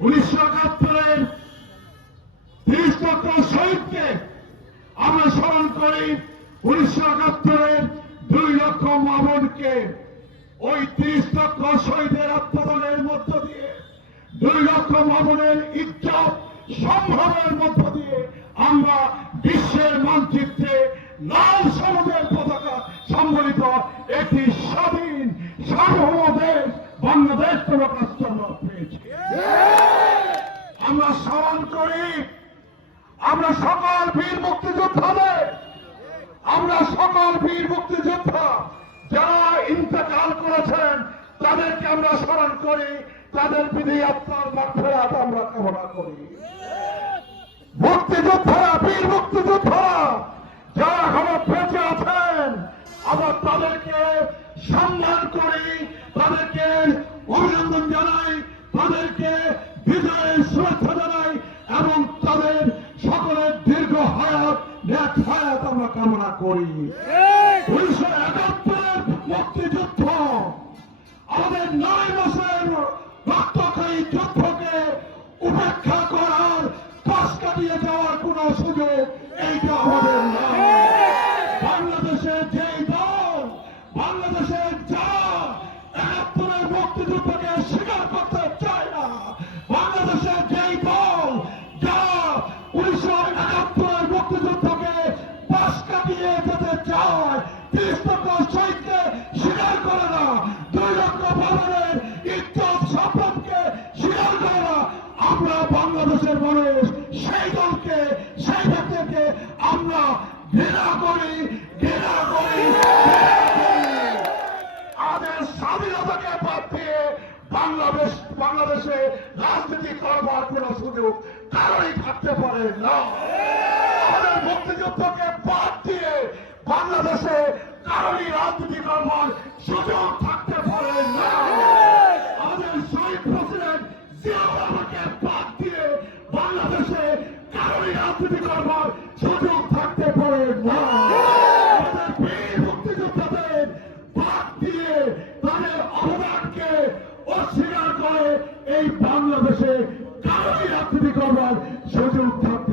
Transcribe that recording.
1971-এর 30 লক্ষ শহীদকে আমরা স্মরণ করি। 1971-এর 2 লক্ষ মা বোনকে ওই 30 লক্ষ শহীদের আত্মদানের মধ্য দিয়ে 2 লক্ষ মা বোনের ইজ্জত সম্ভবের মধ্য দিয়ে আমরা বিশ্বের মানচিত্রে লাল সবুজের পতাকা সম্বলিত একটি স্বাধীন সার্বভৌম দেশ বাংলাদেশ প্রকাশ আমরা পেয়েছি। আমরা স্মরণ করি আমরা সকল বীর মুক্তিযোদ্ধাদের, আমরা সকল বীর মুক্তিযোদ্ধা যারা ইন্তেকাল করেছেন তাদেরকে আমরা স্মরণ করি, তাদের বিধি আত্মার মাগফিরাত আমরা কামনা করি। মুক্তিযোদ্ধারা, বীর মুক্তিযোদ্ধারা যারা এখনো বেঁচে আছেন আমরা তাদেরকে সম্মান করি, তাদেরকে অভিনন্দন জানাই, তাদেরকে বিজয়ের শুভেচ্ছা জানাই এবং তাদের সকলের দীর্ঘ হায়াত নেক হায়াত আমরা কামনা করি। 1971-এর মুক্তিযুদ্ধ আমাদের 9 মাসের রক্তক্ষয়ী যুদ্ধকে উপেক্ষা করার পাশ কাটিয়ে যাওয়ার কোন সুযোগ এইটা আমাদের নয়। বাংলাদেশের যেই দল, বাংলাদেশের যা 71-এর মুক্তিযুদ্ধকে স্বীকার করতে চায় না, বাংলাদেশের যেই দল যা 1971-এর মুক্তিযুদ্ধকে পাশ কাটিয়ে যেতে চায়, 30 লক্ষ শহীদকে স্বীকার করে না, 2 লক্ষ ভবনের ইজ্জত সম্পদকে স্বীকার করে না, আমরা বাংলাদেশের মানুষ সেই দলকে, সেই ব্যক্তিকে আমরা ঘৃণা করি, ঘৃণা করি। আমাদের স্বাধীনতাকে বাদ দিয়ে বাংলাদেশে রাজনীতি করবার কোন সুযোগ কারোই থাকতে পারে না। আমাদের মুক্তিযুদ্ধকে বাদ দিয়ে বাংলাদেশে কারোই রাজনীতি করবার সুযোগ থাকতে পারে না। আমাদের শহীদ প্রেসিডেন্ট জিয়া রহমানকে বাদ দিয়ে বাংলাদেশে কারোই রাজনীতি করবার সুযোগ থাকতে পারে না। আমাদের বীর মুক্তিযোদ্ধাদের বাদ দিয়ে তাদের অবদানকে অস্বীকার করে এই বাংলাদেশে কারোই রাজনীতি করবার সুযোগ থাকতে